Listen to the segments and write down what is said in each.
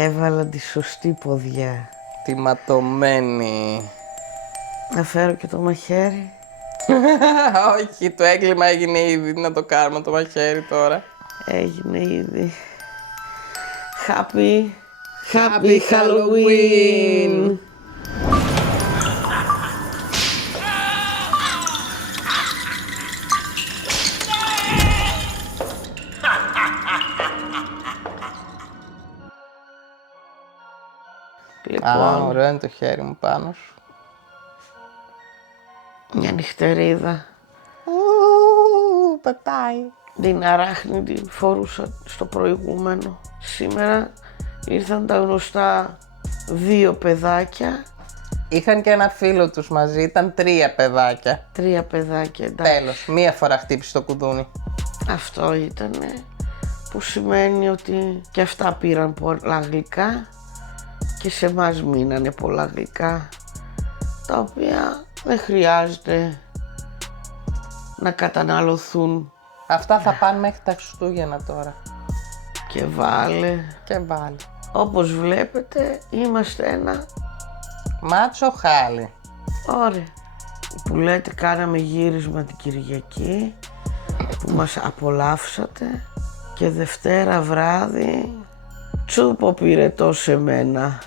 Έβαλα τη σωστή ποδιά. Τη ματωμένη. Να φέρω και το μαχαίρι. Όχι, το έγκλημα έγινε ήδη. Τι να το κάνουμε το μαχαίρι τώρα. Έγινε ήδη. Happy Halloween! Λοιπόν, ωραίο είναι το χέρι μου πάνω σου. Μια νυχτερίδα. Πετάει. Την αράχνη την φορούσα στο προηγούμενο. Σήμερα ήρθαν τα γνωστά 2 παιδάκια. Είχαν και ένα φίλο τους μαζί, ήταν 3 παιδάκια. 3 παιδάκια, εντάξει. Τέλος, μία φορά χτύπησε το κουδούνι. Αυτό ήτανε, που σημαίνει ότι και αυτά πήραν πολλά γλυκά και σε εμάς μείνανε πολλά γλυκά, τα οποία δεν χρειάζεται να καταναλωθούν. Αυτά θα πάνε μέχρι τα Χριστούγεννα τώρα. Και βάλε. Και βάλε. Όπως βλέπετε είμαστε ένα μάτσο χάλι. Ωραία. Που λέτε κάναμε γύρισμα την Κυριακή, που μας απολαύσατε, και Δευτέρα βράδυ τσούπο πυρετό σε μένα.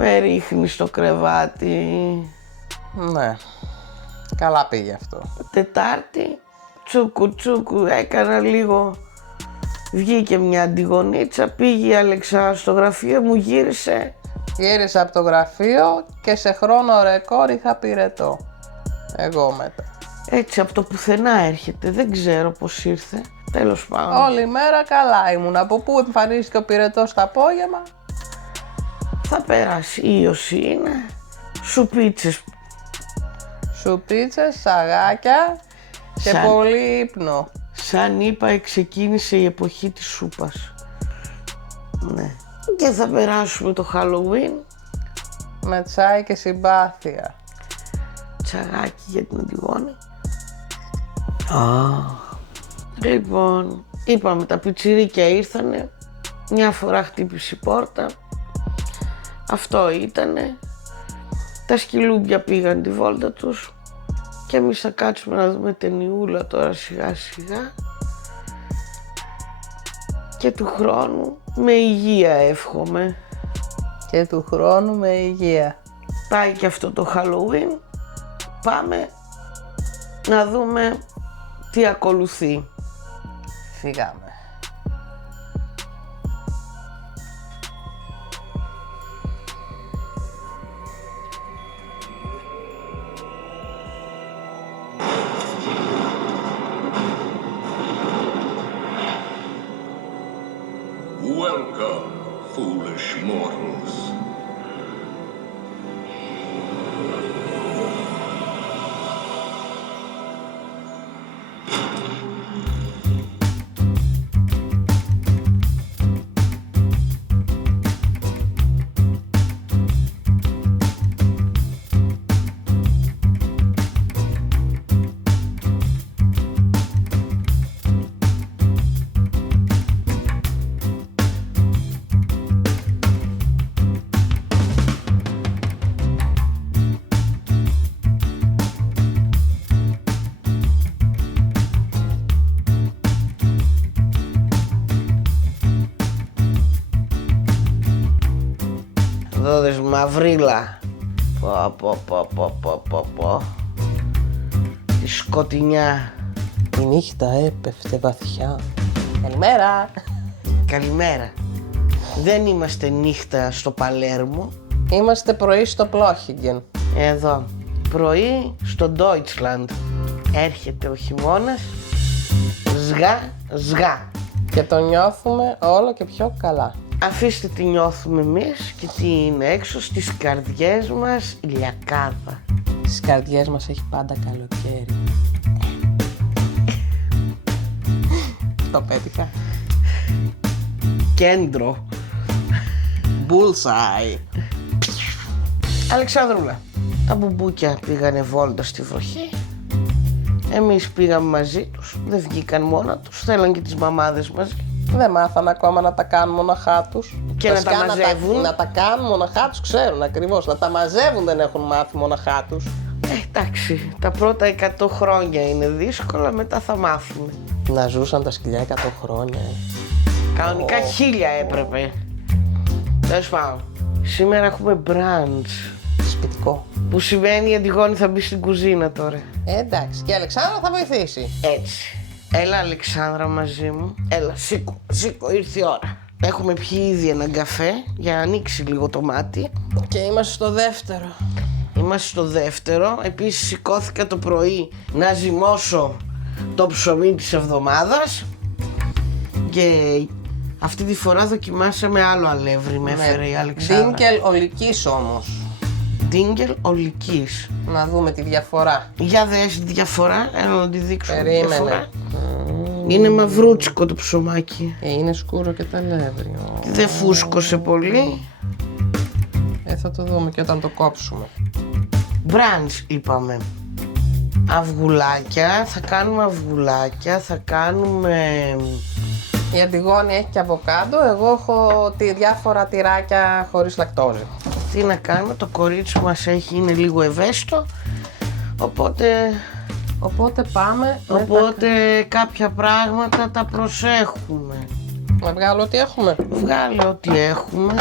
Με ρίχνει στο κρεβάτι. Ναι, καλά πήγε αυτό. Τετάρτη τσούκου έκανα λίγο. Βγήκε μια αντιγονίτσα, πήγε η Αλεξάνδρα στο γραφείο μου, γύρισε. Γύρισα από το γραφείο και σε χρόνο ρεκόρ είχα πυρετό. Εγώ μετά. Έτσι από το πουθενά έρχεται, δεν ξέρω πώς ήρθε. Τέλος πάντων. Όλη μέρα καλά ήμουν. Από πού εμφανίστηκε ο πυρετός το απόγευμα? Θα περάσει, ίωση είναι. Σουπίτσες. Σουπίτσες, σαγάκια και πολύ ύπνο. Σαν είπα, ξεκίνησε η εποχή της σούπας. Ναι. Και θα περάσουμε το Halloween με τσάι και συμπάθεια. Τσαγάκι για την Αντιγόνη. Λοιπόν, είπαμε τα πιτσιρίκια ήρθανε. Μια φορά χτύπησε η πόρτα. Αυτό ήτανε. Τα σκυλούμπια πήγαν τη βόλτα τους. Και εμείς θα κάτσουμε να δούμε ταινιούλα τώρα σιγά σιγά. Και του χρόνου με υγεία εύχομαι. Και του χρόνου με υγεία. Πάει και αυτό το Halloween. Πάμε να δούμε τι ακολουθεί. Φύγαμε. Welcome, foolish mortals. Εδώ δες μαυρίλα. Πω. Τη σκοτεινιά. Η νύχτα έπεφτε βαθιά. Καλημέρα. Καλημέρα. Δεν είμαστε νύχτα στο Παλέρμο. Είμαστε πρωί στο Πλόχιγγεν. Εδώ. Πρωί στο Deutschland. Έρχεται ο χειμώνας. Σγά. Και το νιώθουμε όλο και πιο καλά. Αφήστε τι νιώθουμε εμείς και τι είναι έξω στις καρδιές μας ηλιακάδα. Στις καρδιές μας έχει πάντα καλοκαίρι. Το πέτυχα. Κέντρο. Bullseye. Αλεξάνδρουλα, τα μπουμπούκια πήγανε βόλτα στη βροχή. Εμείς πήγαμε μαζί τους, δεν βγήκαν μόνα τους, θέλαν και τις μαμάδες μαζί. Δεν μάθαν ακόμα να τα κάνουν μοναχά τους. Και να τα μαζεύουν. Να τα κάνουν μοναχά τους ξέρουν ακριβώς. Να τα μαζεύουν δεν έχουν μάθει μοναχά τους. Εντάξει, τα πρώτα 100 χρόνια είναι δύσκολα, μετά θα μάθουμε. Να ζούσαν τα σκυλιά 100 χρόνια. Κανονικά 1000 έπρεπε. Τέλος πάντων, σήμερα έχουμε brunch. Σπιτικό. Που σημαίνει η Αντιγόνη θα μπει στην κουζίνα τώρα. Εντάξει, και η Αλεξάνδρα θα βοηθήσει. Έτσι. Έλα Αλεξάνδρα μαζί μου. Έλα, σήκω, ήρθε η ώρα. Έχουμε πιει ήδη έναν καφέ για να ανοίξει λίγο το μάτι. Και είμαστε στο δεύτερο. Είμαστε στο δεύτερο. Επίσης σηκώθηκα το πρωί να ζυμώσω το ψωμί της εβδομάδας. Και αυτή τη φορά δοκιμάσαμε άλλο αλεύρι, με έφερε η Αλεξάνδρα. Ντίνκελ ολικής όμως. Ντίνγκελ ολικής. Να δούμε τη διαφορά. Για δες τη διαφορά, έλα να τη δείξουμε τη Περίμενε. διαφορά. Είναι μαυρούτσικο το ψωμάκι. Είναι σκούρο και τα αλεύρι. Δεν φούσκωσε πολύ. Θα το δούμε και όταν το κόψουμε. Μπραντς είπαμε. Αυγουλάκια, θα κάνουμε αυγουλάκια, θα κάνουμε... Η Αντιγόνη έχει και αβοκάντο, εγώ έχω διάφορα τυράκια χωρίς λακτόζη. Τι να κάνουμε, το κορίτσι μας είναι λίγο ευαίσθητο, οπότε πάμε. Οπότε κάποια πράγματα τα προσέχουμε. Να βγάλω ό,τι έχουμε. Βγάλε ό,τι έχουμε.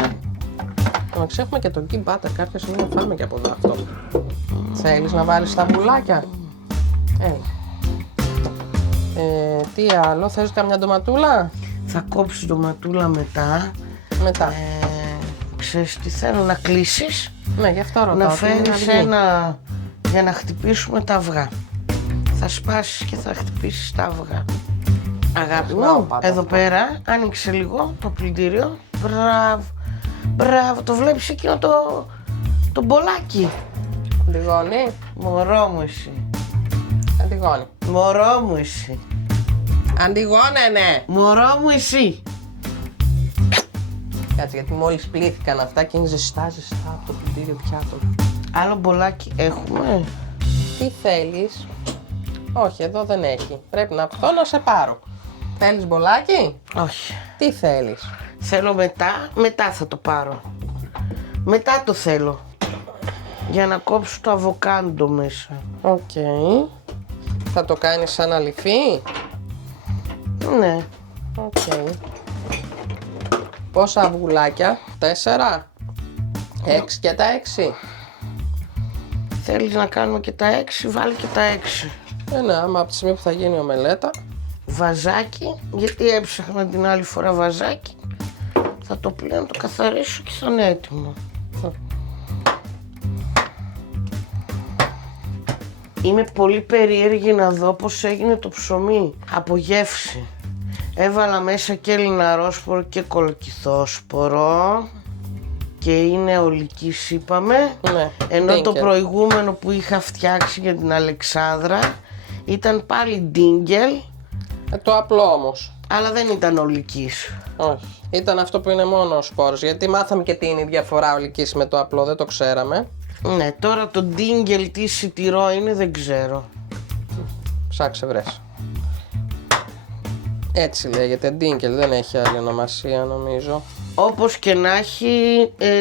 Να ξέχουμε και τον key butter, κάποια στιγμή να φάμε και από εδώ αυτό. Θέλεις να βάλεις τα αυγουλάκια. Τι άλλο, θες καμιά ντοματούλα. Θα κόψεις ντοματούλα μετά. Μετά. Ξέρεις τι θέλω, να κλείσεις. Ναι, γι' αυτό ρωτάω. Να φέρεις ένα για να χτυπήσουμε τα αυγά. Θα σπάσεις και θα χτυπήσεις τα αυγά. Αγάπη μου, εδώ πέρα άνοιξε λίγο το πλυντήριο. Μπράβο, το βλέπεις εκείνο το μπολάκι. Αντιγόνη. Μωρό μου εσύ. Αντιγόνη. Μωρό μου εσύ. Αντιγόνε, ναι. Μωρό μου εσύ. Κάτσε, γιατί μόλις πλήθηκαν αυτά και είναι ζεστά από το πλυντήριο πιάτο. Άλλο μπολάκι έχουμε. Τι θέλεις. Όχι, εδώ δεν έχει. Πρέπει να αυτό να σε πάρω. Θέλεις μπολάκι. Όχι. Τι θέλεις. Θέλω μετά θα το πάρω. Μετά το θέλω. Για να κόψω το αβοκάντο μέσα. Οκ. Θα το κάνεις σαν αληφή. Ναι. Οκ. Πόσα αυγουλάκια, 4, 6 και τα 6. Θέλεις να κάνουμε και τα 6, βάλει και τα 6. Ναι, άμα από τη στιγμή που θα γίνει η ομελέτα. Βαζάκι, γιατί έψαχνα την άλλη φορά βαζάκι. Θα το πλέον το καθαρίσω και θα είναι έτοιμο. Είμαι πολύ περίεργη να δω πως έγινε το ψωμί από γεύση. Έβαλα μέσα και λιναρόσπορο και κολοκυθόσπορο και είναι ολικής είπαμε. Ναι, ενώ το ντίνκελ. προηγούμενο που είχα φτιάξει για την Αλεξάνδρα ήταν πάλι ντίνγκελ, Το απλό όμως. αλλά δεν ήταν ολικής. Όχι. Ήταν αυτό που είναι μόνο ο σπόρος. Γιατί μάθαμε και τι είναι η διαφορά ολικής με το απλό, δεν το ξέραμε. Ναι, τώρα το ντίνγκελ τι σιτηρό είναι δεν ξέρω. Ψάξε βρες. Έτσι λέγεται, ντίνκελ, δεν έχει άλλη ονομασία νομίζω. Όπως και να έχει,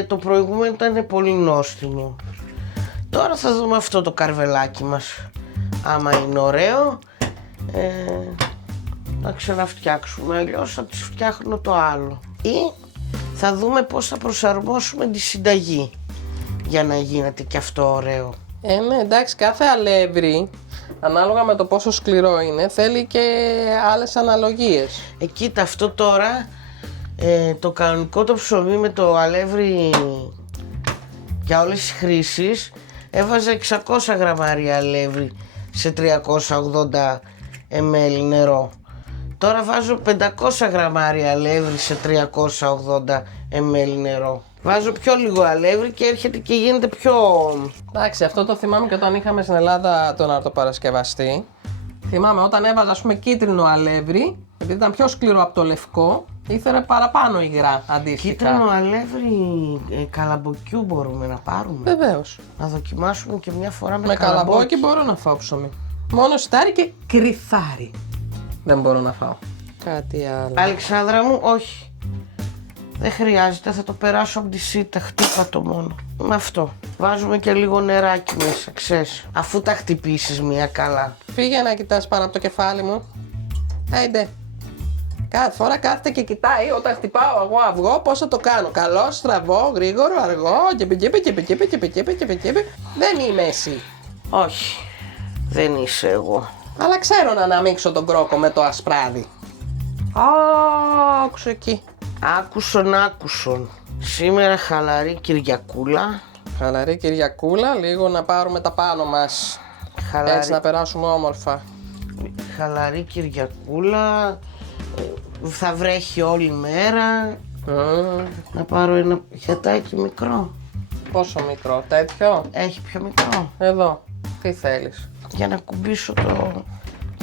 το προηγούμενο ήταν πολύ νόστιμο. Τώρα θα δούμε αυτό το καρβελάκι μας. Άμα είναι ωραίο, να ξαναφτιάξουμε, αλλιώς θα τις φτιάχνω το άλλο. Ή θα δούμε πώς θα προσαρμόσουμε τη συνταγή για να γίνεται και αυτό ωραίο. Ναι, εντάξει, κάθε αλεύρι, ανάλογα με το πόσο σκληρό είναι, θέλει και άλλες αναλογίες. Κοίτα, αυτό τώρα, το κανονικό το ψωμί με το αλεύρι για όλες τις χρήσεις, έβαζα 600 γραμμάρια αλεύρι σε 380 ml νερό. Τώρα βάζω 500 γραμμάρια αλεύρι σε 380 ml νερό. Βάζω πιο λίγο αλεύρι και έρχεται και γίνεται πιο... Εντάξει, αυτό το θυμάμαι και όταν είχαμε στην Ελλάδα τον αρτοπαρασκευαστή. Θυμάμαι όταν έβαζα, ας πούμε, κίτρινο αλεύρι, επειδή ήταν πιο σκληρό από το λευκό, ήθελε παραπάνω υγρά αντίστοιχα. Κοίτα, ο αλεύρι καλαμποκιού μπορούμε να πάρουμε. Βεβαίως. Να δοκιμάσουμε και μια φορά με Με καλαμπόκι. καλαμπόκι μπορώ να φάω ψωμί. Μόνο σιτάρι και κρυθάρι. Δεν μπορώ να φάω. Κάτι άλλο. Αλεξάνδρα μου, όχι. Δεν χρειάζεται, θα το περάσω από τη σίτα, χτύπα το μόνο. Με αυτό. Βάζουμε και λίγο νεράκι μέσα, ξέρεις. Αφού τα χτυπήσεις μια καλά. Φύγε να κοιτάς πάνω από το κεφάλι μου. Άιντε. Κάθε φορά κάθεται και κοιτάει όταν χτυπάω εγώ αυγό πώς θα το κάνω. Καλό, στραβό, γρήγορο, αργό. Δεν είμαι εσύ. Όχι, δεν είσαι εγώ. Αλλά ξέρω να αναμίξω τον κρόκο με το ασπράδι. Άκουσε εκεί. Άκουσον. Σήμερα χαλαρή Κυριακούλα. Χαλαρή Κυριακούλα, λίγο να πάρουμε τα πάνω μας. Έτσι να περάσουμε όμορφα. Χαλαρή Κυριακούλα. Θα βρέχει όλη μέρα. Να πάρω ένα πιατάκι μικρό. Πόσο μικρό, τέτοιο. Έχει πιο μικρό. Εδώ. Τι θέλεις. Για να κουμπίσω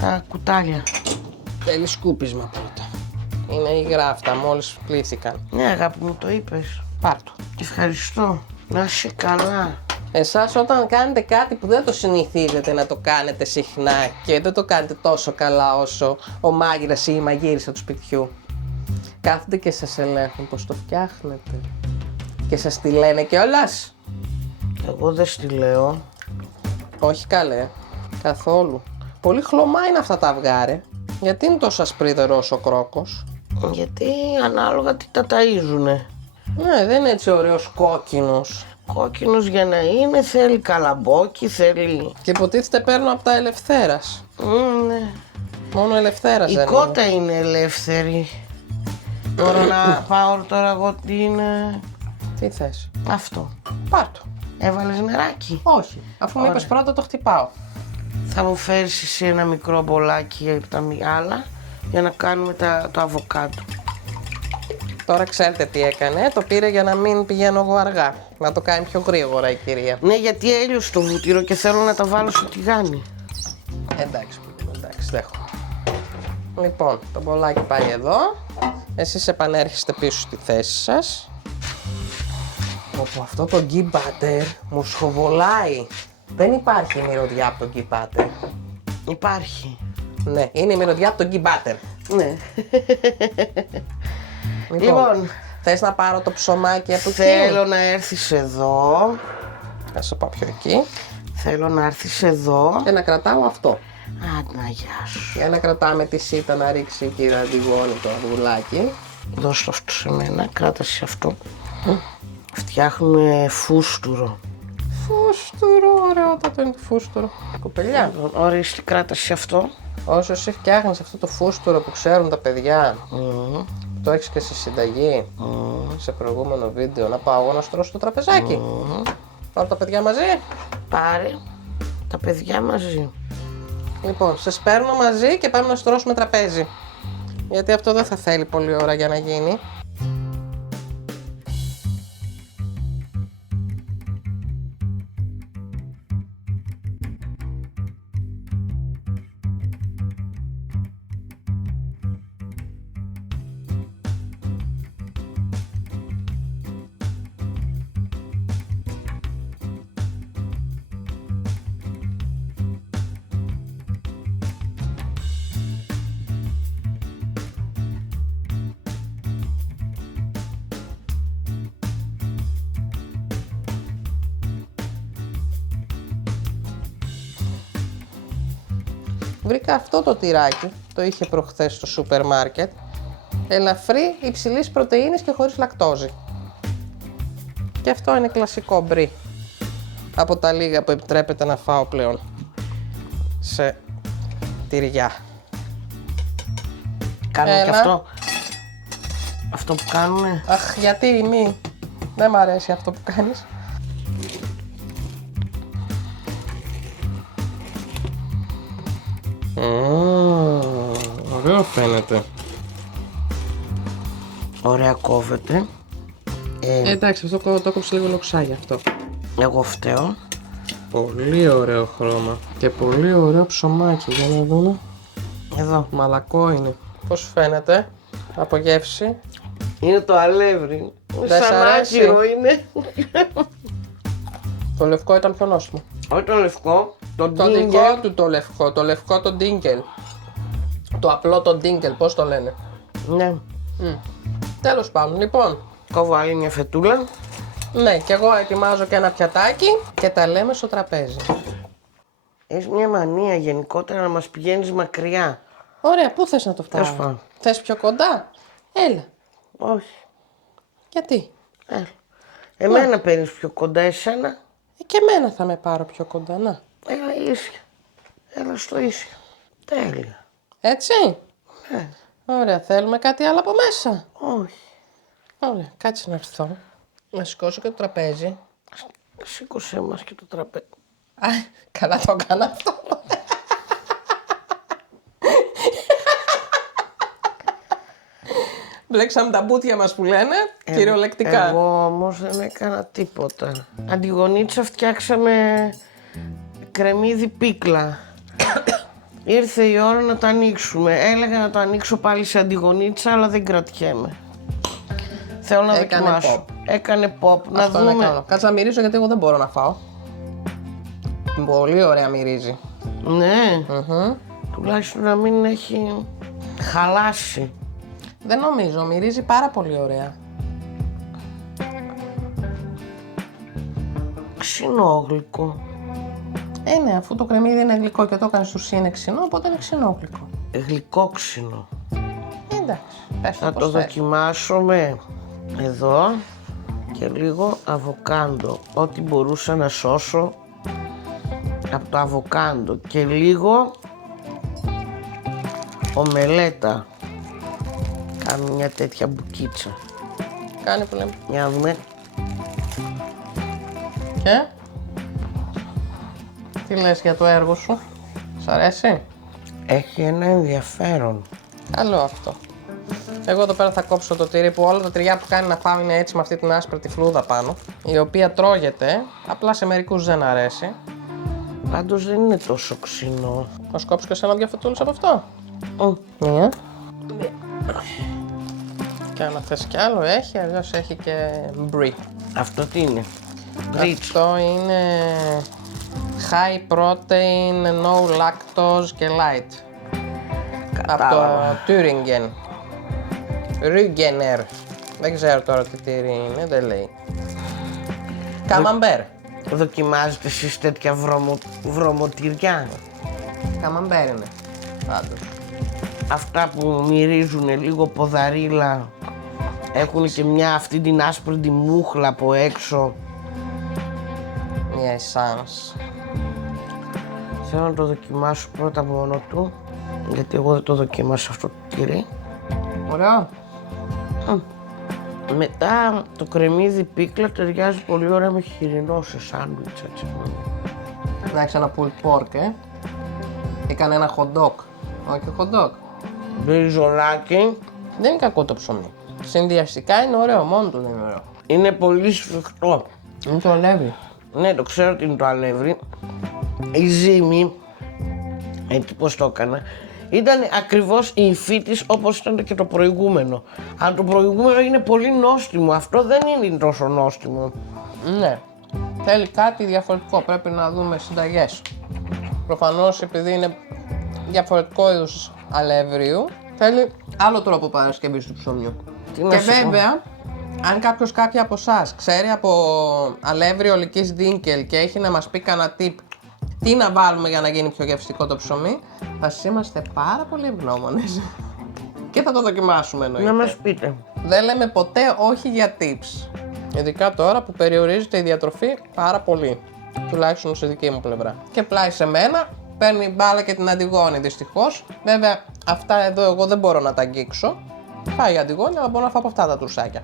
τα κουτάλια. Θέλεις σκούπισμα πρώτα. Είναι υγρά αυτά, μόλις πλήθηκαν. Ναι, αγάπη μου, το είπες. Πάρ' το. Ευχαριστώ. Να είσαι καλά. Εσάς όταν κάνετε κάτι που δεν το συνηθίζετε να το κάνετε συχνά και δεν το κάνετε τόσο καλά όσο ο μάγειρας ή η μαγείρισα του σπιτιού, κάθονται και σας ελέγχουν πως το φτιάχνετε και σας τη λένε κιόλας. Εγώ δεν στη λέω. Όχι καλέ, καθόλου. Πολύ χλωμά είναι αυτά τα αυγά ρε. Γιατί είναι τόσο ασπρίδερος ο κρόκος. Γιατί ανάλογα τι τα ταΐζουνε. Ναι, δεν είναι έτσι ωραίος κόκκινος. Κόκκινος για να είναι, θέλει καλαμπόκι, θέλει... Και υποτίθεται παίρνω από τα Ελευθέρας. Ναι. Μόνο Ελευθέρας Η δεν κότα είναι ελεύθερη. Μπορώ να πάω τώρα εγώ την... Τι θες. Αυτό. Πάρ' το. Έβαλες νεράκι. Όχι. Αφού μου είπες πρώτα το χτυπάω. Θα μου φέρεις εσύ ένα μικρό μπολάκι από τα άλλα για να κάνουμε το αβοκάντο. Τώρα ξέρετε τι έκανε. Το πήρε για να μην πηγαίνω εγώ αργά. Να το κάνει πιο γρήγορα η κυρία. Ναι, γιατί έλειωσε το βούτυρο και θέλω να τα βάλω στο τηγάνι. Εντάξει, δέχομαι. Λοιπόν, το μπολάκι πάει εδώ. Εσείς επανέρχεστε πίσω στη θέση σας. Όπου αυτό το ghee butter μου σχοβολάει. Δεν υπάρχει μυρωδιά από το ghee butter. Υπάρχει. Ναι, είναι η μυρωδιά από το ghee butter. Ναι. Λοιπόν, θες να πάρω το ψωμάκι από εκεί. θέλω να έρθεις εδώ. Θα σου πάω πιο εκεί. Θέλω να έρθεις εδώ. Και να κρατάω αυτό. Άντα, γεια σου. Για να κρατάμε τη σίτα να ρίξει η κυρία Αντιγόνη το αυγουλάκι. Δώσ' το αυτό σε μένα, κράτα σε αυτό. Φτιάχνουμε φούστουρο. Φούστουρο, ωραιότατο είναι το φούστουρο. Κοπελιά, Ορίστε, κράτα σε αυτό. όσο εσύ φτιάχνεις αυτό το φούστουρο που ξέρουν τα παιδιά, το έχεις και στη συνταγή, σε προηγούμενο βίντεο, να πάω εγώ να στρώσω το τραπεζάκι. Πάω τα παιδιά μαζί. Πάρε τα παιδιά μαζί. Λοιπόν, σε παίρνω μαζί και πάμε να στρώσουμε τραπέζι. Γιατί αυτό δεν θα θέλει πολλή ώρα για να γίνει. Βρήκα αυτό το τυράκι, το είχε προχθές στο σούπερ μάρκετ. Ελαφρύ, υψηλής πρωτεΐνης και χωρίς λακτόζη. Και αυτό είναι κλασικό μπρι. Από τα λίγα που επιτρέπεται να φάω πλέον σε τυριά. Κάνουμε και Έλα. αυτό. Αυτό που κάνουνε. Αχ, γιατί μη. Δεν μ' αρέσει αυτό που κάνεις. Ωραίο φαίνεται. Ωραία κόβεται. Εντάξει, αυτό το έκοψε λίγο λοξάγια αυτό. Εγώ φταίω. Πολύ ωραίο χρώμα. Και πολύ ωραίο ψωμάκι, για να δούμε. Εδώ. Μαλακό είναι. Πώς σου φαίνεται από γεύση? Είναι το αλεύρι. Δεν σ' Σαν αρέσει? άκυρο είναι. Το λευκό ήταν πιο νόστιμο. Όχι το λευκό, Το δικό του το λευκό το ντίνκελ. Το απλό το ντίνκελ, πώς το λένε. Ναι. Τέλος πάντων, λοιπόν. Κόβω άλλη μια φετούλα. Ναι, και εγώ ετοιμάζω και ένα πιατάκι και τα λέμε στο τραπέζι. Έχεις μια μανία γενικότερα να μας πηγαίνεις μακριά. Ωραία, πού θες να το Τέλος φτάσω? πάντων. Θες πιο κοντά? Έλα. Όχι. Γιατί? Έλα. Εμένα παίρνεις πιο κοντά, εσένα. Και εμένα θα με πάρω πιο κοντά, να. Έλα ίσια. Έλα στο ίσιο. Τέλεια. Έτσι. Ναι. Ωραία, θέλουμε κάτι άλλο από μέσα. Όχι. Ωραία, κάτσε να έρθω. Να σηκώσω και το τραπέζι. Σήκωσέ μας και το τραπέζι. Α, καλά το έκανα αυτό. Μπλέξαμε τα μπούτια μας που λένε, κυριολεκτικά. Εγώ όμως δεν έκανα τίποτα. Αντιγονίτσα φτιάξαμε κρεμμύδι πίκλα. Ήρθε η ώρα να το ανοίξουμε. Έλεγα να το ανοίξω πάλι σε αντιγονίτσα, αλλά δεν κρατιέμαι. Θέλω να Έκανε δοκιμάσω. Έκανε pop. Να Αυτό να δούμε. κάνω. Κάτσε να μυρίζω γιατί εγώ δεν μπορώ να φάω. Πολύ ωραία μυρίζει. Ναι. Τουλάχιστον να μην έχει χαλάσει. Δεν νομίζω, μυρίζει πάρα πολύ ωραία. Ξινόγλυκο. Ναι, αφού το κρεμμύδι είναι γλυκό και το έκανε στο είναι ξινό, οπότε είναι ξινόγλυκο. Γλυκόξινο. Εντάξει, πες Θα το το πώς θες. δοκιμάσω με εδώ και λίγο αβοκάντο. Ό,τι μπορούσα να σώσω από το αβοκάντο και λίγο ομελέτα. Κάνω μια τέτοια μπουκίτσα. Κάνει που λέμε. Για να δούμε. Και τι λες για το έργο σου, σ' αρέσει? Έχει ένα ενδιαφέρον. Καλό αυτό. Εγώ εδώ πέρα θα κόψω το τυρί που όλα τα τυριά που κάνει να φάω είναι έτσι με αυτή την άσπρη τη φλούδα πάνω, η οποία τρώγεται, απλά σε μερικούς δεν αρέσει. Πάντως δεν είναι τόσο ξινό. Θα σκόψω και εσένα 2 φετούλες από αυτό. Ω, Μία. Και αν θες κι άλλο έχει, αλλιώς έχει και μπρι. αυτό τι είναι. Rich. Αυτό είναι high protein, no lactose και light. Από το Κατάλαβα. Thüringen. Rügener. Δεν ξέρω τώρα τι τύρι είναι, δεν λέει. Καμαμπέρ. Δοκιμάζετε εσείς τέτοια βρωμοτυριά. Καμαμπέρ είναι. Πάντως. Αυτά που μυρίζουν λίγο ποδαρίλα. Έχουν και μια αυτή την άσπρη τη μούχλα από έξω. Μια essence. Θέλω να το δοκιμάσω πρώτα μόνο του. Γιατί εγώ δεν το δοκίμασα αυτό το τυρί. Ωραίο. Μετά το κρεμμύδι πίκλα ταιριάζει πολύ ωραία με χοιρινό σε σάντουιτς έτσι. Να έχεις ένα pulled pork, ή κανένα hot dog. Όχι hot dog. Μπριζολάκι. Δεν είναι κακό το ψωμί. Συνδυαστικά είναι ωραίο, μόνο του δεν είναι ωραίο. Είναι πολύ σφιχτό. Είναι το αλεύρι. Ναι, το ξέρω ότι είναι το αλεύρι. Η ζύμη, έτσι πώς το έκανα, ήταν ακριβώς η υφή της όπως ήταν και το προηγούμενο. Αλλά το προηγούμενο είναι πολύ νόστιμο, αυτό δεν είναι τόσο νόστιμο. Ναι. Θέλει κάτι διαφορετικό. Πρέπει να δούμε συνταγές. Προφανώς επειδή είναι διαφορετικό είδους αλευρίου, θέλει άλλο τρόπο παρασκευής του ψωμιού. Τι να Και σου πω. βέβαια, αν κάποια από εσάς ξέρει από αλεύρι ολικής ντίνκελ και έχει να μας πει κανένα tip τι να βάλουμε για να γίνει πιο γευστικό το ψωμί, θα σας είμαστε πάρα πολύ ευγνώμονες. Και θα το δοκιμάσουμε εννοείται. Να μας πείτε. Δεν λέμε ποτέ όχι για tips. Ειδικά τώρα που περιορίζεται η διατροφή πάρα πολύ. Τουλάχιστον σε δική μου πλευρά. Και πλάι σε μένα παίρνει μπάλα και την Αντιγόνη δυστυχώς. Βέβαια αυτά εδώ εγώ δεν μπορώ να τα αγγίξω. Πάει η Αντιγόνη, αλλά μπορώ να φάω από αυτά τα τουρσάκια.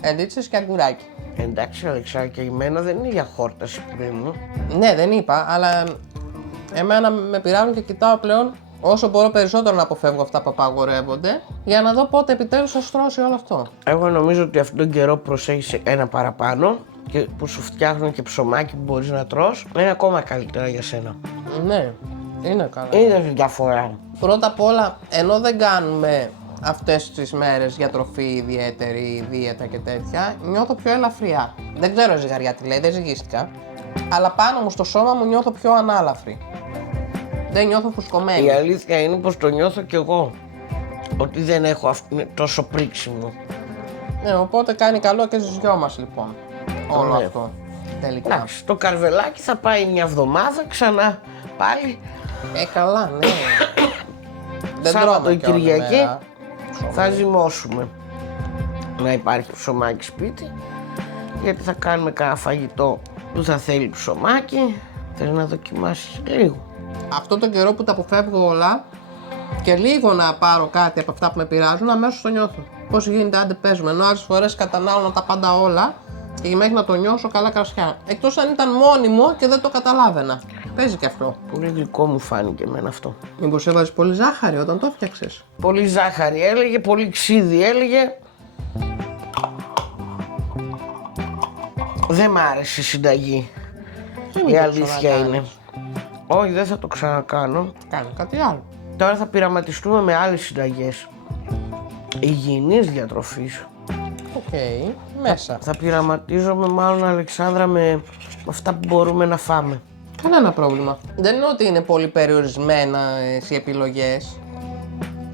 Εντίτσες και αγκουράκι. Εντάξει Αλεξάκη, εμένα δεν είναι για χόρταση πριν μου. Ναι, δεν είπα, αλλά εμένα με πειράζουν και κοιτάω πλέον όσο μπορώ περισσότερο να αποφεύγω αυτά που απαγορεύονται, για να δω πότε επιτέλους θα στρώσει όλο αυτό. Εγώ νομίζω ότι αυτόν τον καιρό που προσέχεις ένα παραπάνω και που σου φτιάχνουν και ψωμάκι που μπορείς να τρως, είναι ακόμα καλύτερα για σένα. Ναι. Είναι καλά. Είδες τη διαφορά. Πρώτα απ' όλα, ενώ δεν κάνουμε αυτές τις μέρες για τροφή ιδιαίτερη, δίαιτα και τέτοια, νιώθω πιο ελαφριά. Δεν ξέρω η ζυγαριά τι λέει, δεν ζυγίστηκα. Αλλά πάνω μου στο σώμα μου νιώθω πιο ανάλαφρη. Δεν νιώθω φουσκωμένη. Η αλήθεια είναι πως το νιώθω κι εγώ. Ότι δεν έχω τόσο πρίξιμο. Ναι, οπότε κάνει καλό και στις δυο μας λοιπόν. Όλο Ναι. αυτό. Τελικά. Εντάξει, το καρβελάκι θα πάει μια εβδομάδα ξανά πάλι. Καλά, ναι. Δεν Σάββατο τρώμε ή και όλη Κυριακή μέρα. θα ζυμώσουμε. Να υπάρχει ψωμάκι σπίτι. Γιατί θα κάνουμε κάνα φαγητό που θα θέλει ψωμάκι. Θες να δοκιμάσεις λίγο? Αυτό το καιρό που τα αποφεύγω όλα και λίγο να πάρω κάτι από αυτά που με πειράζουν, αμέσως το νιώθω. Πώς γίνεται, άντε παίζουμε. Ενώ άλλες φορές κατανάλωνα τα πάντα όλα και μέχρι να το νιώσω καλά κρασιά. Εκτός αν ήταν μόνιμο και δεν το καταλάβαινα. Παίζει και αυτό. Πολύ γλυκό μου φάνηκε εμένα αυτό. Μήπως έβαζες πολύ ζάχαρη όταν το έφτιαξες? Πολύ ζάχαρη έλεγε, πολύ ξύδι έλεγε. Δεν μ' άρεσε η συνταγή. μην Η το αλήθεια ξανακάνεις. είναι. Όχι, δεν θα το ξανακάνω. Κάνει κάτι άλλο. Τώρα θα πειραματιστούμε με άλλες συνταγές υγιεινής διατροφής. Οκ, μέσα. Θα πειραματίζομαι μάλλον, Αλεξάνδρα, με αυτά που μπορούμε να φάμε. Κανένα πρόβλημα. Δεν είναι ότι είναι πολύ περιορισμένα οι επιλογές.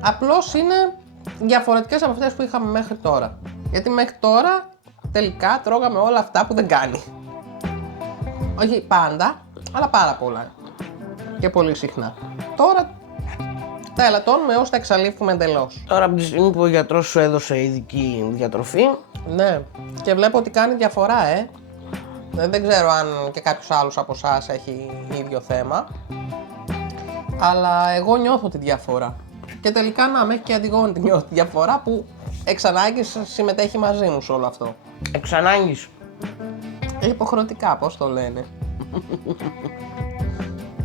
Απλώς είναι διαφορετικές από αυτές που είχαμε μέχρι τώρα. Γιατί μέχρι τώρα τελικά τρώγαμε όλα αυτά που δεν κάνει. Όχι πάντα, αλλά πάρα πολλά. Και πολύ συχνά. Τώρα τα ελαττώνουμε ώστε να εξαλείφουμε εντελώς. Τώρα από τη στιγμή που ο γιατρός σου έδωσε ειδική διατροφή, Ναι, και βλέπω ότι κάνει διαφορά, Δεν ξέρω αν και κάποιος άλλος από εσάς έχει ίδιο θέμα. Αλλά εγώ νιώθω τη διαφορά. Και τελικά να με έχει και Αντιγόνη τη νιώθω τη διαφορά που εξ ανάγκης συμμετέχει μαζί μου σε όλο αυτό. εξ ανάγκης. Υποχρεωτικά, πώς το λένε.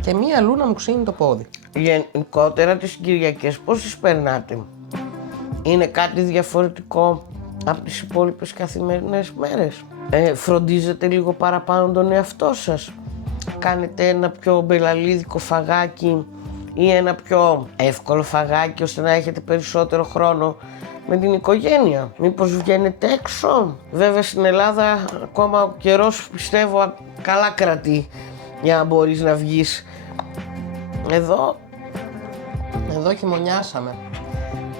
Και μία αλλού να μου ξύνει το πόδι. Γενικότερα τις Κυριακές πώς τις περνάτε? Είναι κάτι διαφορετικό από τις υπόλοιπες καθημερινές μέρες? Φροντίζετε λίγο παραπάνω τον εαυτό σας? Κάνετε ένα πιο μπελαλίδικο φαγάκι ή ένα πιο εύκολο φαγάκι ώστε να έχετε περισσότερο χρόνο με την οικογένεια? Μήπως βγαίνετε έξω? Βέβαια στην Ελλάδα ακόμα ο καιρός πιστεύω καλά κρατεί για να μπορείς να βγεις. Εδώ χειμωνιάσαμε.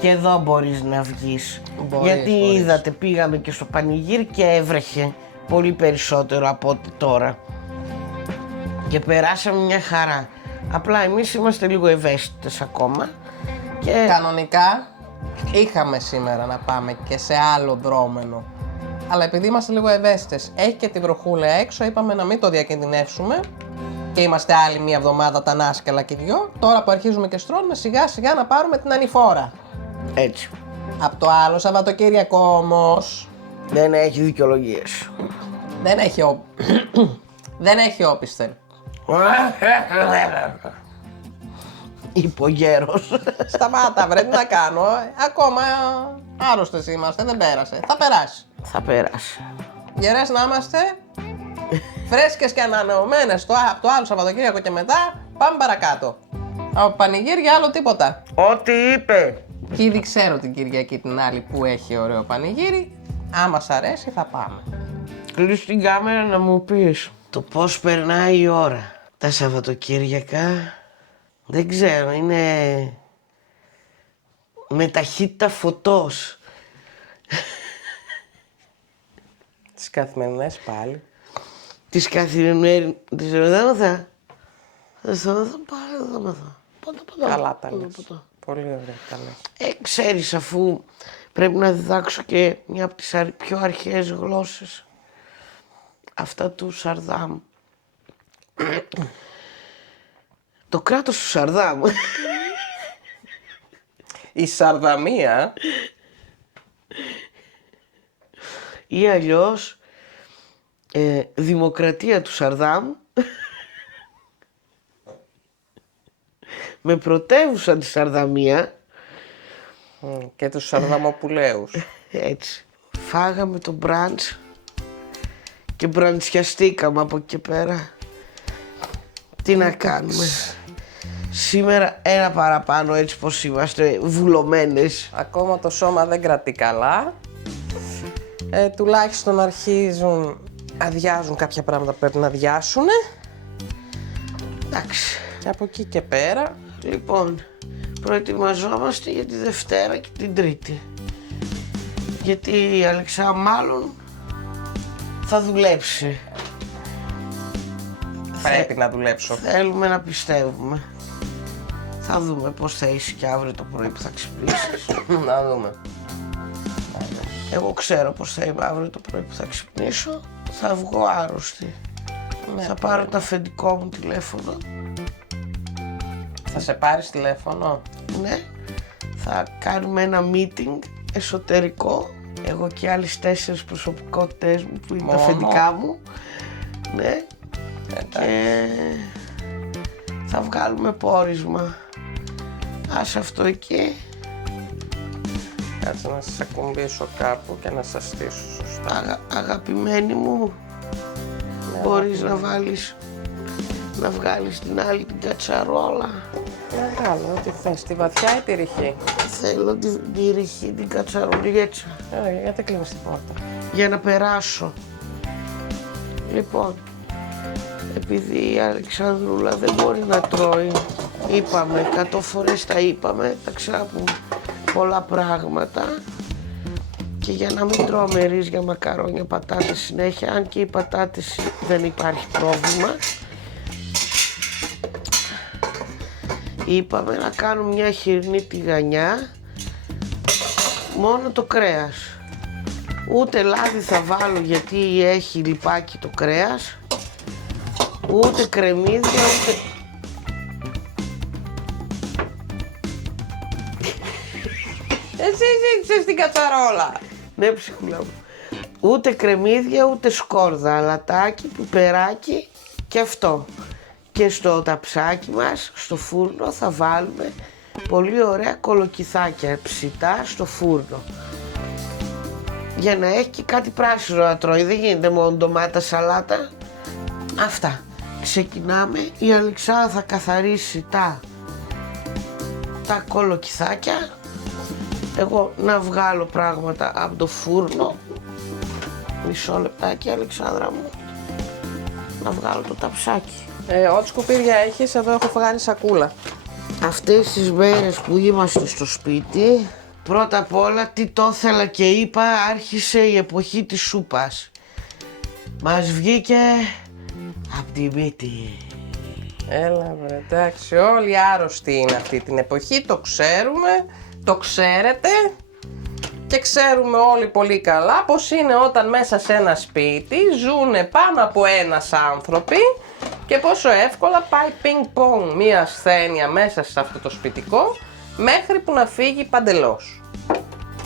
και εδώ μπορείς να βγεις. Μπορείς, Γιατί μπορείς. είδατε, πήγαμε και στο πανηγύρι και έβρεχε πολύ περισσότερο από ό,τι τώρα. Και περάσαμε μια χαρά. Απλά εμείς είμαστε λίγο ευαίσθητες ακόμα. Και Κανονικά είχαμε σήμερα να πάμε και σε άλλο δρόμενο. Αλλά επειδή είμαστε λίγο ευαίσθητες, έχει και τη βροχούλα έξω, είπαμε να μην το διακινδυνεύσουμε. Και είμαστε άλλη μία εβδομάδα τα νάσκαλα και δυο. Τώρα που αρχίζουμε και στρώνουμε, σιγά σιγά να πάρουμε την ανηφόρα. έτσι. Από το άλλο Σαββατοκύριακο όμως Δεν έχει δικαιολογίες. δεν έχει όπισθεν. Είπε ο γέρος. Σταμάτα βρε, τι να κάνω. Ακόμα άρρωστες είμαστε, δεν πέρασε. Θα περάσει. Θα περάσει. Γερές να είμαστε, φρέσκες και ανανεωμένες από το άλλο Σαββατοκύριακο και μετά, πάμε παρακάτω. Από πανηγύρια άλλο τίποτα. Ό,τι είπε. Και ήδη ξέρω την Κυριακή την άλλη που έχει ωραίο πανηγύρι. Άμα σ' αρέσει θα πάμε. Κλείς την κάμερα να μου πεις το πώς περνάει η ώρα. Τα Σαββατοκύριακα δεν ξέρω, είναι με ταχύτητα φωτός. Τις καθημερινές πάλι. Τις καθημερινές, τις εβδομάδες θα σταματώ πάλι εβδομάδα. Καλά τα λες. Πολύ ωραία τα λες. Ξέρεις, αφού πρέπει να διδάξω και μια από τις πιο αρχαίες γλώσσες, αυτά του Σαρδάμ. Το κράτος του Σαρδάμ. Η Σαρδαμία. Ή αλλιώς δημοκρατία του Σαρδάμ με πρωτεύουσα τη Σαρδαμία. Και τους Σαρδαμοπουλαίους. Έτσι. Φάγαμε το μπραντς και μπραντσιαστήκαμε από εκεί και πέρα. Τι να κάνουμε. Σήμερα ένα παραπάνω, έτσι πως είμαστε βουλωμένες. Ακόμα το σώμα δεν κρατεί καλά. Τουλάχιστον αδειάζουν κάποια πράγματα που πρέπει να αδειάσουν. Εντάξει. Και από εκεί και πέρα. Λοιπόν, προετοιμαζόμαστε για τη Δευτέρα και την Τρίτη. Γιατί η Αλεξά μάλλον θα δουλέψει. Πρέπει να δουλέψω. Θέλουμε να πιστεύουμε. Θα δούμε πώς θα είσαι και αύριο το πρωί που θα ξυπνήσεις. Να δούμε. Εγώ ξέρω πώς θα είμαι αύριο το πρωί που θα ξυπνήσω. Θα βγω άρρωστη. Θα πάρω το αφεντικό μου τηλέφωνο. Θα σε πάρεις τηλέφωνο? Ναι. Θα κάνουμε ένα meeting εσωτερικό. Εγώ και οι άλλες 4 προσωπικότητες μου που είναι τα αφεντικά μου. Ναι. Και θα βγάλουμε πόρισμα. Άσε αυτό εκεί. Κάτσε να σας ακουμπήσω κάπου και να σας στήσω σωστά. Αγαπημένη μου, μπορείς να βγάλεις την άλλη την κατσαρόλα. Μεγάλο, ό,τι θες, τη βαθιά ή τη ρηχή? Θέλω τη ρηχή, την κατσαρολιέτσα. Γιατί κλείνεις την πόρτα? Για να περάσω. Λοιπόν, επειδή η Αλεξανδρούλα δεν μπορεί να τρώει, είπαμε, 100 φορές τα είπαμε, τα ξάπουμε πολλά πράγματα, και για να μην τρώμε ρύζια, μακαρόνια, πατάτες συνέχεια, αν και οι πατάτες δεν υπάρχει πρόβλημα, είπαμε να κάνουμε μια χοιρινή τηγανιά, μόνο το κρέας. Ούτε λάδι θα βάλω γιατί έχει λιπάκι το κρέας, ούτε κρεμμύδια, ούτε... Εσύ ζήτησες την κατσαρόλα. Ναι, ψυχούλα μου. Ούτε κρεμμύδια, ούτε σκόρδα, αλατάκι, πιπεράκι και αυτό. Και στο ταψάκι μας, στο φούρνο, θα βάλουμε πολύ ωραία κολοκυθάκια ψητά στο φούρνο. Για να έχει και κάτι πράσινο να τρώει, δεν γίνεται μόνο ντομάτα, σαλάτα. Αυτά. Ξεκινάμε, η Αλεξάνδρα θα καθαρίσει τα κολοκυθάκια. Εγώ να βγάλω πράγματα από το φούρνο. Μισό λεπτάκι, Αλεξάνδρα μου. Να βγάλω το ταψάκι. Ό,τι σκουπίδια έχεις, εδώ έχω βγάλει σακούλα. Αυτές τις μέρες που είμαστε στο σπίτι, πρώτα απ' όλα τι το ήθελα και είπα, άρχισε η εποχή της σούπας. Μας βγήκε απ' τη μύτη. Έλα βρε, εντάξει, όλοι άρρωστοι είναι αυτή την εποχή, το ξέρουμε, το ξέρετε και ξέρουμε όλοι πολύ καλά πως είναι όταν μέσα σε ένα σπίτι ζουνε πάνω από ένας άνθρωποι και πόσο εύκολα πάει πινκ-πονγκ μία ασθένεια μέσα σε αυτό το σπιτικό μέχρι που να φύγει παντελώς.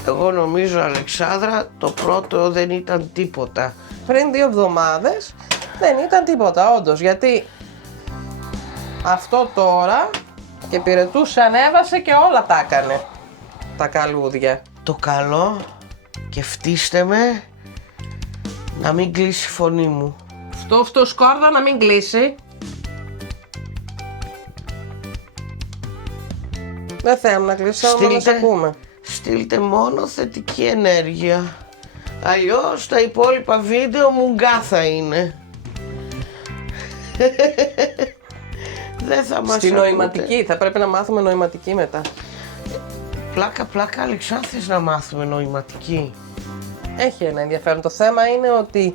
Εγώ νομίζω, Αλεξάνδρα, το πρώτο δεν ήταν τίποτα. Πριν 2 εβδομάδες δεν ήταν τίποτα όντως, γιατί αυτό τώρα και πυρετούς ανέβασε και όλα τα έκανε, τα καλούδια. Το καλό, και φτύστε με, να μην κλείσει η φωνή μου. Αυτό σκόρδα να μην κλείσει. Δεν θέλουμε να κλείσει, αλλά να σε ακούμε. Στείλτε μόνο θετική ενέργεια. Αλλιώς τα υπόλοιπα βίντεο μουγκά θα είναι. Δεν θα μας Στη ακούτε. νοηματική, θα πρέπει να μάθουμε νοηματική μετά. Πλάκα, Αλεξάνδρα, θες να μάθουμε νοηματική? Έχει ένα ενδιαφέρον. Το θέμα είναι ότι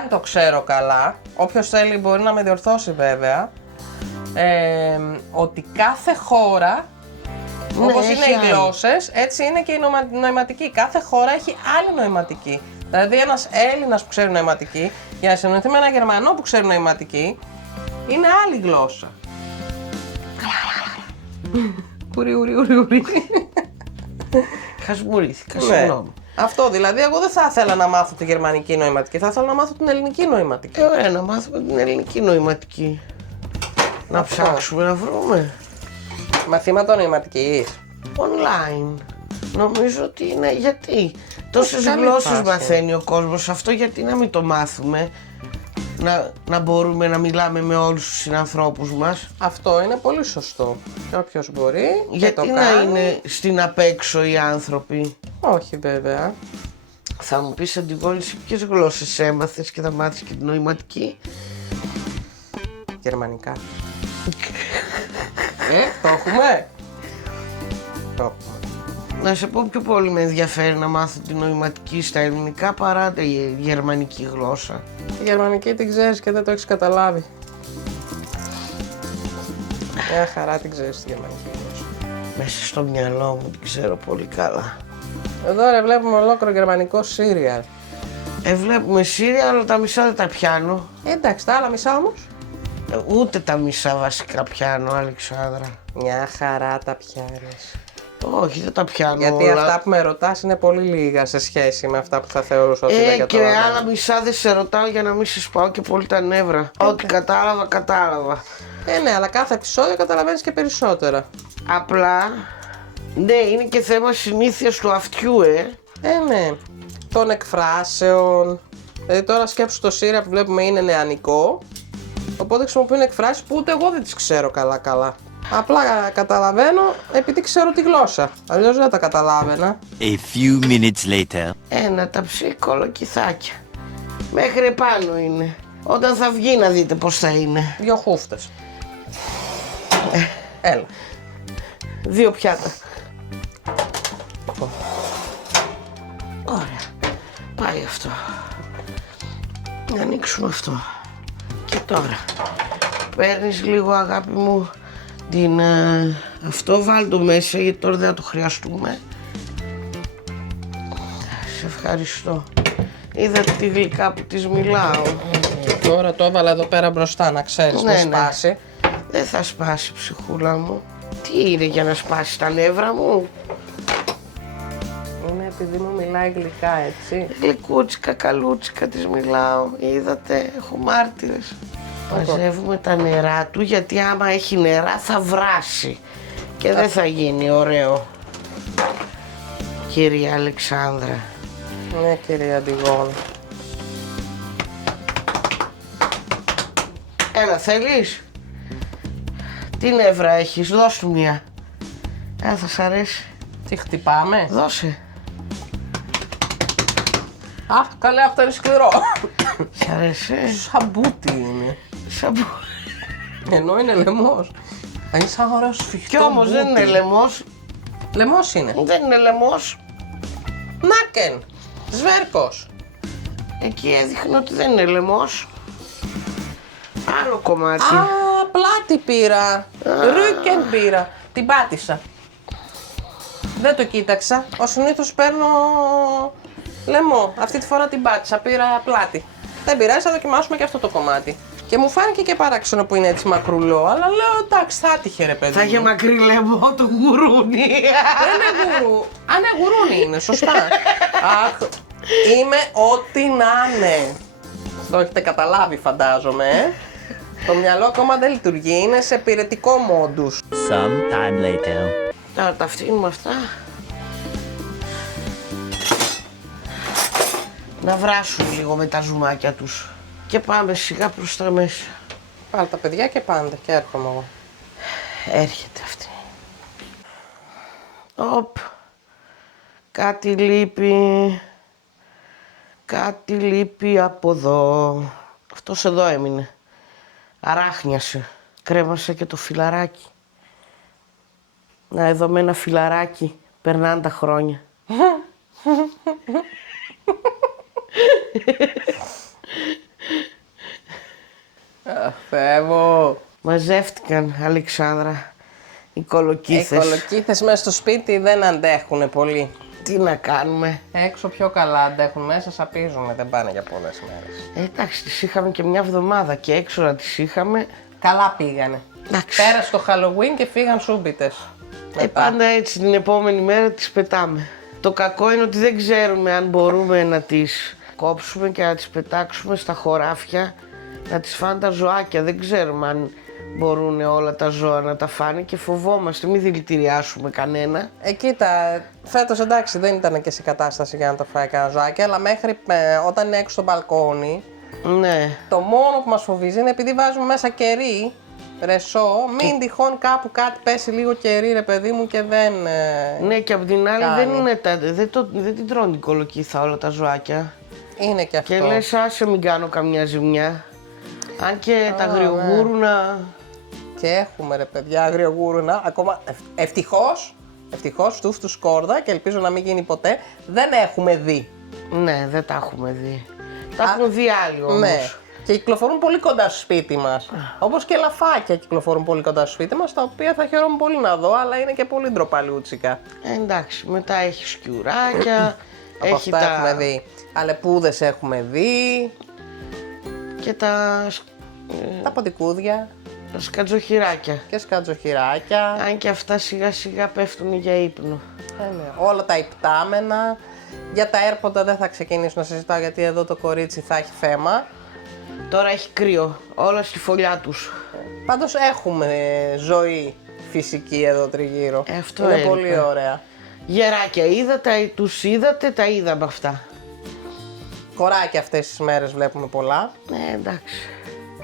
αν το ξέρω καλά, όποιος θέλει μπορεί να με διορθώσει βέβαια, ότι κάθε χώρα, όπως είναι οι γλώσσες, έτσι είναι και η νοηματική. Κάθε χώρα έχει άλλη νοηματική. Δηλαδή ένας Έλληνας που ξέρει νοηματική, για να συνοηθεί με ένα Γερμανό που ξέρει νοηματική, είναι άλλη γλώσσα. Ουρι. Χασμουρήθηκα, συγγνώμη. Αυτό δηλαδή, εγώ δεν θα ήθελα να μάθω τη γερμανική νοηματική, θα ήθελα να μάθω την ελληνική νοηματική. Ωραία, να μάθουμε την ελληνική νοηματική. Να ψάξουμε να βρούμε. Μαθήματα νοηματικής. Online. Νομίζω ότι είναι, γιατί τόσες γλώσσες μαθαίνει ο κόσμος, αυτό γιατί να μην το μάθουμε. να μπορούμε να μιλάμε με όλους τους συνανθρώπους μας. Αυτό είναι πολύ σωστό. Και όποιος μπορεί και Γιατί το να κάνει. είναι στην απέξω οι άνθρωποι. Όχι βέβαια. Θα μου πεις, Αντιγόνη, ποιες γλώσσες έμαθες και θα μάθεις και την νοηματική? Γερμανικά. Το έχουμε. Το έχουμε. Να σε πω, πιο πολύ με ενδιαφέρει να μάθω την νοηματική στα ελληνικά παρά τη γερμανική γλώσσα. Η γερμανική την ξέρεις και δεν το έχεις καταλάβει. Μια χαρά την ξέρεις τη γερμανική γλώσσα. Μέσα στο μυαλό μου την ξέρω πολύ καλά. Εδώ ρε βλέπουμε ολόκληρο γερμανικό σύριαλ. Βλέπουμε Σύρια, αλλά τα μισά δεν τα πιάνω. Εντάξει, τα άλλα μισά όμως. Ούτε τα μισά βασικά πιάνω, Αλεξάνδρα. Μια χαρά τα πιάνεις. Όχι, δεν τα πιάνω Γιατί όλα. αυτά που με ρωτάς είναι πολύ λίγα σε σχέση με αυτά που θα θεωρούσα ότι δεν Και καταλαβαίνω. άλλα μισά δεν σε ρωτάω για να μην σε σπάω και πολύ τα νεύρα. Ό,τι κατάλαβα, κατάλαβα. Ναι, αλλά κάθε επεισόδιο καταλαβαίνεις και περισσότερα. Απλά, ναι, είναι και θέμα συνήθειας του αυτιού, Ναι. Των εκφράσεων. Δηλαδή τώρα σκέψου το σύριαλ που βλέπουμε είναι νεανικό. Οπότε χρησιμοποιούν εκφράσεις που ούτε εγώ δεν τις ξέρω καλά. Απλά καταλαβαίνω επειδή ξέρω τη γλώσσα. Αλλιώς δεν τα καταλάβαινα. A few minutes later. Ένα ταψί κολοκυθάκια. Μέχρι επάνω είναι. Όταν θα βγει να δείτε πώς θα είναι. 2 χούφτες. Έλα. 2 πιάτα. Ωραία. Πάει αυτό. Να ανοίξουμε αυτό. Και τώρα παίρνεις λίγο, αγάπη μου, αυτό βάλ το μέσα, γιατί τώρα δεν θα το χρειαστούμε. Σε ευχαριστώ. Είδα τη γλυκά που της μιλάω. Τώρα το έβαλα εδώ πέρα μπροστά να ξέρεις, Ναι, μην ναι. σπάσει. Δεν θα σπάσει, ψυχούλα μου. Τι είναι για να σπάσει τα νεύρα μου? Είναι επειδή μου μιλάει γλυκά έτσι. Γλυκούτσικα, καλούτσικα της μιλάω. Είδατε, έχω μάρτυρες. Μαζεύουμε τα νερά του, γιατί άμα έχει νερά θα βράσει και δεν θα γίνει ωραίο. Κυρία Αλεξάνδρα. Ναι, κυρία Αντιγόνη. Έλα, θέλεις? Τι νεύρα έχεις, δώσ' του μία. Θα σ' αρέσει. Τι χτυπάμε? Δώσε. Α, καλέ, αυτό είναι σκληρό. Σ' αρέσει? Σαμπούτι είναι. Σαμπού. Ενώ είναι λαιμός. Είναι σαν ωραίο σφιχτό Κι όμως δεν είναι λαιμός. Λαιμός είναι. Δεν είναι λαιμός. Νάκεν. Σβέρκος. Εκεί έδειχνε ότι δεν είναι λαιμός. Άλλο κομμάτι. Α, πλάτη πήρα. Ρούκεν πήρα. Την πάτησα. Δεν το κοίταξα. Ως συνήθως παίρνω λαιμό. Αυτή τη φορά την πάτησα. Πήρα πλάτη. Δεν πειράζει, θα δοκιμάσουμε και αυτό το κομμάτι. Και μου φάνηκε και παράξενο που είναι έτσι μακρουλό. Αλλά λέω εντάξει, θα άτυχε ρε παιδί. Θα είχε μακρύ λαιμό το γουρούνι. Δεν είναι γουρού. Α, ναι, γουρούνι είναι, σωστά. Αχ, είμαι ό,τι να είναι. Το έχετε καταλάβει, φαντάζομαι. Το μυαλό ακόμα δεν λειτουργεί, είναι σε πυρετικό μόντους. Some time later. Τώρα τα φτύνουμε αυτά. Να βράσουν λίγο με τα ζουμάκια τους. Και πάμε σιγά προς τα μέσα. Πάλι τα παιδιά και πάντα και έρχομαι εγώ. Έρχεται αυτή. Οπ. Κάτι λείπει. Κάτι λείπει από εδώ. Αυτός εδώ έμεινε. Αράχνιασε. Κρέμασα και το φιλαράκι. Να, εδώ με ένα φιλαράκι περνάνε τα χρόνια. Θεέ μου. Μαζεύτηκαν, Αλεξάνδρα, οι Οι κολοκύθες. κολοκύθες μέσα στο σπίτι δεν αντέχουν πολύ. Τι να κάνουμε. Έξω πιο καλά αντέχουν, μέσα σαπίζουν, δεν πάνε για πολλές μέρες. Εντάξει, τις είχαμε και μια εβδομάδα και έξω να τις είχαμε. Καλά πήγανε. Εντάξει. Πέρασε το Halloween και φύγαν σούμπιτες. Πάντα έτσι την επόμενη μέρα τις πετάμε. Το κακό είναι ότι δεν ξέρουμε αν μπορούμε να τις κόψουμε και να τις πετάξουμε στα χωράφια, να τις φάνε τα ζωάκια. Δεν ξέρουμε αν μπορούν όλα τα ζώα να τα φάνε και φοβόμαστε, μην δηλητηριάσουμε κανένα. Κοίτα, φέτος εντάξει δεν ήταν και σε κατάσταση για να το φάει κανένα ζωάκι, αλλά μέχρι όταν είναι έξω στο μπαλκόνι, Ναι. Το μόνο που μας φοβίζει είναι επειδή βάζουμε μέσα κερί, ρεσό, μην τυχόν κάπου κάτι πέσει λίγο κερί ρε παιδί μου και δεν... Ναι, και απ' την άλλη κάνει. δεν είναι δεν την τρώνε την κολοκύθα όλα τα ζωάκια. Είναι και αυτό. Και λες άσε μην κάνω καμιά ζημιά. Αν και τα αγριογούρουνα... Και έχουμε ρε παιδιά αγριογούρουνα, ακόμα ευτυχώς του σκόρδα και ελπίζω να μην γίνει ποτέ, δεν έχουμε δει. Ναι, δεν τα έχουμε δει. Τα έχουν δει άλλοι όμως. Ναι. Και κυκλοφορούν πολύ κοντά στο σπίτι μας. Όπως και λαφάκια κυκλοφορούν πολύ κοντά στο σπίτι μας, τα οποία θα χαιρόμουν πολύ να δω, αλλά είναι και πολύ ντροπαλούτσικα. Εντάξει, μετά έχει σκιουράκια, Από έχει αυτά έχουμε δει. Αλεπούδες έχουμε δει, και τα τα ποτικούδια σκατζοχυράκια. και σκατζοχυράκια. Αν και αυτά σιγά σιγά πέφτουν για ύπνο. Ναι. Όλα τα υπτάμενα. Για τα έρποντα δεν θα ξεκινήσω να συζητάω γιατί εδώ το κορίτσι θα έχει θέμα. Τώρα έχει κρύο, όλα στη φωλιά τους. Πάντως έχουμε ζωή φυσική εδώ τριγύρω. Αυτό είναι έλειπε. πολύ ωραία. Γεράκια τους είδατε, τα είδαμε αυτά. Κοράκια αυτές τις μέρες βλέπουμε πολλά. Ναι, εντάξει.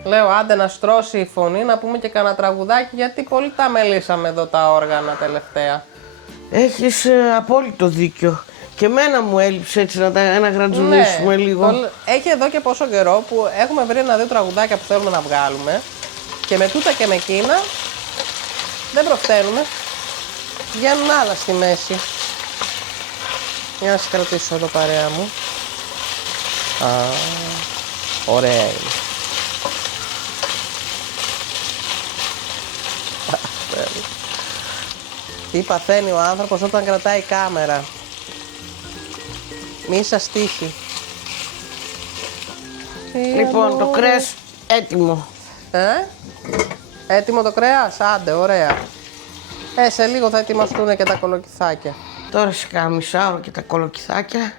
Λέω άντε να στρώσει η φωνή, να πούμε και κανένα τραγουδάκι γιατί πολύ τα μελήσαμε εδώ τα όργανα τελευταία. Έχεις απόλυτο δίκιο. Και εμένα μου έλειψε έτσι να γρατζουνίσουμε λίγο. Έχει εδώ και πόσο καιρό που έχουμε βρει ένα-δύο τραγουδάκια που θέλουμε να βγάλουμε και με τούτα και με εκείνα δεν προφταίνουμε. Βγαίνουν άλλα στη μέση. Για να σας κρατήσω εδώ παρέα μου. Ωραία είναι. Τι παθαίνει ο άνθρωπος όταν κρατάει κάμερα. Μη σας τύχει. Λοιπόν, το κρέας έτοιμο. Έτοιμο το κρέας, άντε, ωραία. Σε λίγο θα ετοιμαστούν και τα κολοκυθάκια. Τώρα σε κάνα μισάωρο και τα κολοκυθάκια.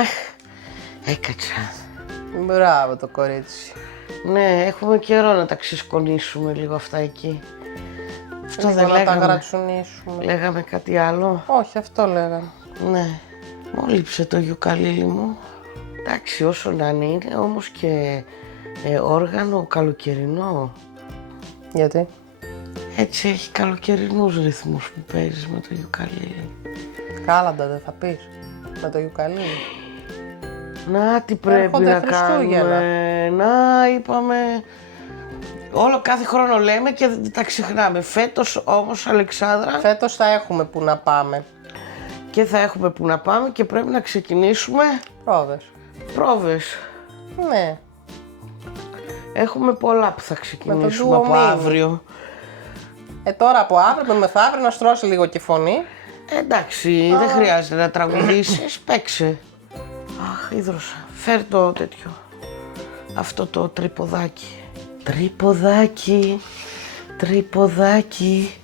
Αχ, έκατσα. Μπράβο το κορίτσι. Ναι, έχουμε καιρό να τα ξεσκονίσουμε λίγο αυτά εκεί. Αυτό Λίγο δεν να τα λέγαμε. γρατσουνίσουμε. Λέγαμε κάτι άλλο. Όχι, αυτό λέγαμε. Ναι. Μου λείψε το γιουκαλίλι μου. Εντάξει, όσο να είναι όμως και όργανο καλοκαιρινό. Γιατί? Έτσι έχει καλοκαιρινούς ρυθμούς που παίζεις με το γιουκαλίλι. Κάλαντα δεν θα πεις. Με το γιουκαλίλι. Να τι πρέπει Έρχονται να Χριστούγεννα. κάνουμε. Να είπαμε. Όλο κάθε χρόνο λέμε και δεν τα ξεχνάμε. Φέτος όμως Αλεξάνδρα Φέτος θα έχουμε που να πάμε. και θα έχουμε που να πάμε και πρέπει να ξεκινήσουμε Πρόβες. πρόβες. Ναι. Έχουμε πολλά που θα ξεκινήσουμε ντουο από μίνι. αύριο. Τώρα από αύριο, τον μεθαύριο να στρώσει λίγο και η φωνή. Εντάξει, δεν χρειάζεται να τραγουδήσεις, παίξε. Αχ, ίδρωσα. Φέρ το τέτοιο. Αυτό το τρυποδάκι. Τρυποδάκι, τρυποδάκι.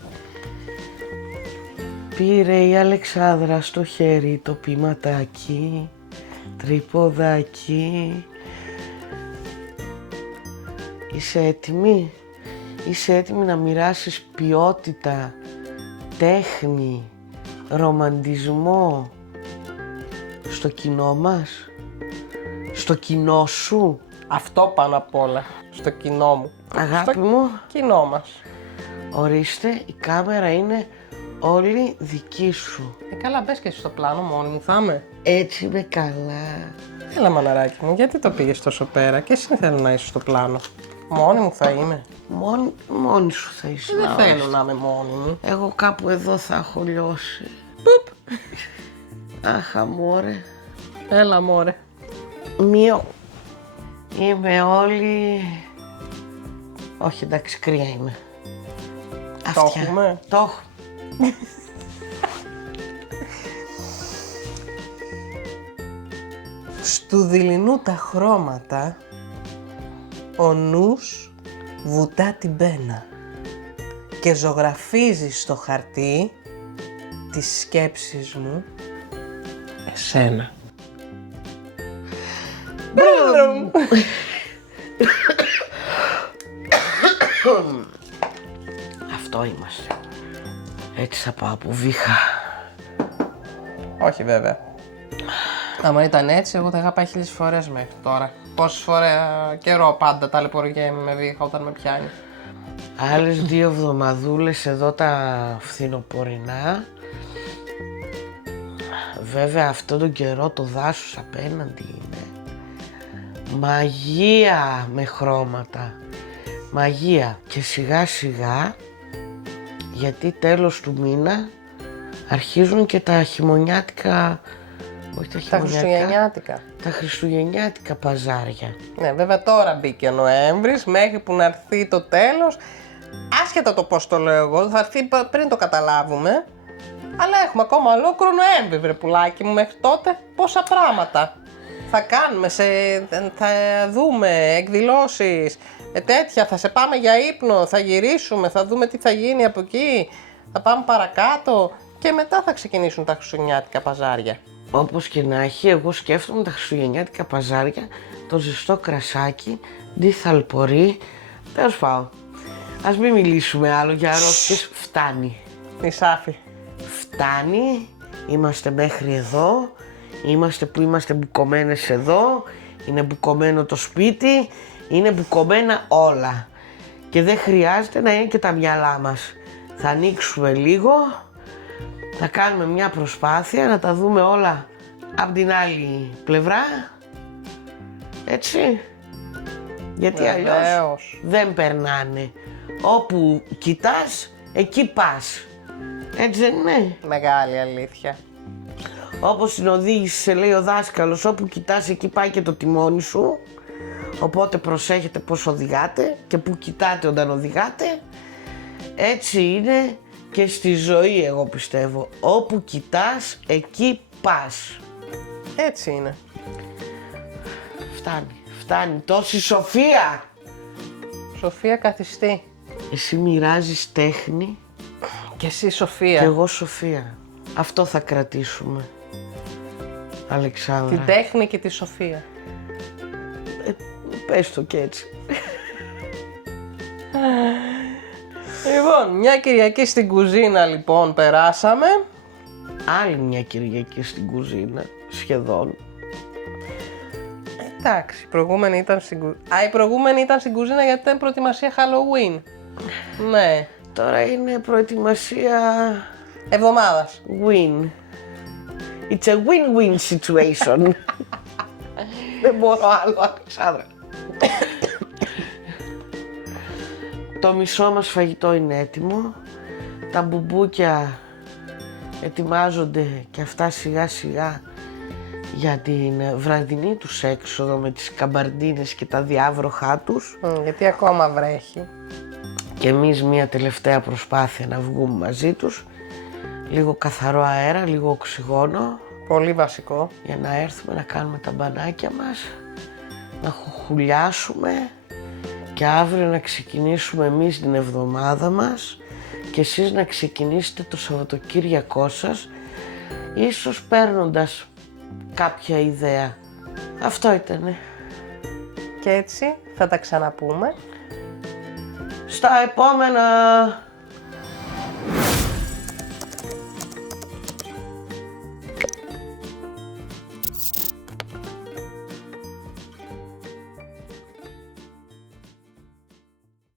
Πήρε η Αλεξάνδρα στο χέρι το ποιηματάκι. Τρυποδάκι. Είσαι έτοιμη? Είσαι έτοιμη να μοιράσεις ποιότητα, τέχνη, ρομαντισμό στο κοινό μας, στο κοινό σου? Αυτό πάνω απ' όλα. Στο κοινό μου. Αγάπη Στο μου, κοινό μας. ορίστε, η κάμερα είναι όλη δική σου. Καλά, μπες και εσύ στο πλάνο, μόνη μου θα είμαι. Έτσι είμαι καλά. Έλα μαναράκι μου, γιατί το πήγες τόσο πέρα και εσύ θέλω να είσαι στο πλάνο. Μόνη μου θα είμαι. Μόνη σου θα είσαι. Δεν να θέλω ορίστε. να είμαι μόνη μου. Εγώ κάπου εδώ θα έχω λιώσει. Πουπ. Αχ, αμόρε. Έλα μωρέ. Μειώ. Είμαι όλη... Όχι, εντάξει, κρύα είμαι. Το έχουμε. Το έχω. Στου δειλινού τα χρώματα, ο νους βουτά την πένα και ζωγραφίζει στο χαρτί τις σκέψεις μου εσένα. Αυτό είμαστε. Έτσι θα πάω από βήχα. Όχι βέβαια. Αν ήταν έτσι, εγώ θα είχα πάει 1000 φορές μέχρι τώρα. Πόσες φορές καιρό πάντα ταλαιπωριέμαι με βήχα όταν με πιάνει. Άλλες 2 εβδομαδούλες εδώ τα φθινοπορεινά. Βέβαια αυτόν τον καιρό το δάσος απέναντι είναι μαγεία με χρώματα. Μαγεία. Και σιγά σιγά, γιατί τέλος του μήνα αρχίζουν και τα χειμωνιάτικα, όχι τα Τα χειμωνιάτικα, χριστουγεννιάτικα. τα χριστουγεννιάτικα παζάρια. Ναι, βέβαια τώρα μπήκε ο Νοέμβρης, μέχρι που να έρθει το τέλος. Άσχετα το πώς το λέω εγώ, θα έρθει πριν το καταλάβουμε. Αλλά έχουμε ακόμα ολόκληρο Νοέμβρη, βρε πουλάκι μου, μέχρι τότε πόσα πράγματα θα κάνουμε, θα δούμε εκδηλώσεις, τέτοια, θα σε πάμε για ύπνο, θα γυρίσουμε, θα δούμε τι θα γίνει από εκεί, θα πάμε παρακάτω και μετά θα ξεκινήσουν τα χριστουγεννιάτικα παζάρια. Όπως και να έχει, εγώ σκέφτομαι τα χριστουγεννιάτικα παζάρια, το ζεστό κρασάκι, διθαλπορεί, τέλος πάντων. Ας μην μιλήσουμε άλλο για αρρώστιες, φτάνει. Νησάφι. Φτάνει, είμαστε μέχρι εδώ, είμαστε που είμαστε μπουκωμένες εδώ, είναι μπουκωμένο το σπίτι, είναι μπουκωμένα όλα και δεν χρειάζεται να είναι και τα μυαλά μας. Θα ανοίξουμε λίγο, θα κάνουμε μια προσπάθεια να τα δούμε όλα από την άλλη πλευρά, έτσι, γιατί αλλιώς Βεβαίως. δεν περνάνε. Όπου κοιτάς, εκεί πας. Έτσι δεν είναι? Μεγάλη αλήθεια. Όπως στην οδήγηση σε λέει ο δάσκαλος, όπου κοιτάς εκεί πάει και το τιμόνι σου. Οπότε προσέχετε πως οδηγάτε και που κοιτάτε όταν οδηγάτε. Έτσι είναι και στη ζωή, εγώ πιστεύω. Όπου κοιτάς, εκεί πας. Έτσι είναι. Φτάνει τόση σοφία. Σοφία καθιστή. Εσύ μοιράζεις τέχνη Και εσύ Σοφία. και εγώ σοφία. Αυτό θα κρατήσουμε, Αλεξάνδρα. Την τέχνη και τη Σοφία. Πες το και έτσι. Λοιπόν, μια Κυριακή στην κουζίνα λοιπόν περάσαμε. Άλλη μια Κυριακή στην κουζίνα, σχεδόν. Εντάξει, η προηγούμενη ήταν η προηγούμενη ήταν στην κουζίνα γιατί ήταν προετοιμασία Halloween. Ναι. Τώρα είναι προετοιμασία Εβδομάδας. win. It's a win-win situation. Δεν μπορώ άλλο, Αλεξάνδρα. Το μισό μας φαγητό είναι έτοιμο. Τα μπουμπούκια ετοιμάζονται και αυτά σιγά σιγά για την βραδινή τους έξοδο με τις καμπαρντίνες και τα διάβροχά τους. Γιατί ακόμα βρέχει. Και εμείς μια τελευταία προσπάθεια να βγούμε μαζί τους. Λίγο καθαρό αέρα, λίγο οξυγόνο, Πολύ βασικό. για να έρθουμε να κάνουμε τα μπανάκια μας, να χουλιάσουμε και αύριο να ξεκινήσουμε εμείς την εβδομάδα μας και εσείς να ξεκινήσετε το Σαββατοκύριακό σας, ίσως παίρνοντας κάποια ιδέα. Αυτό ήτανε. Και έτσι θα τα ξαναπούμε. Στα επόμενα!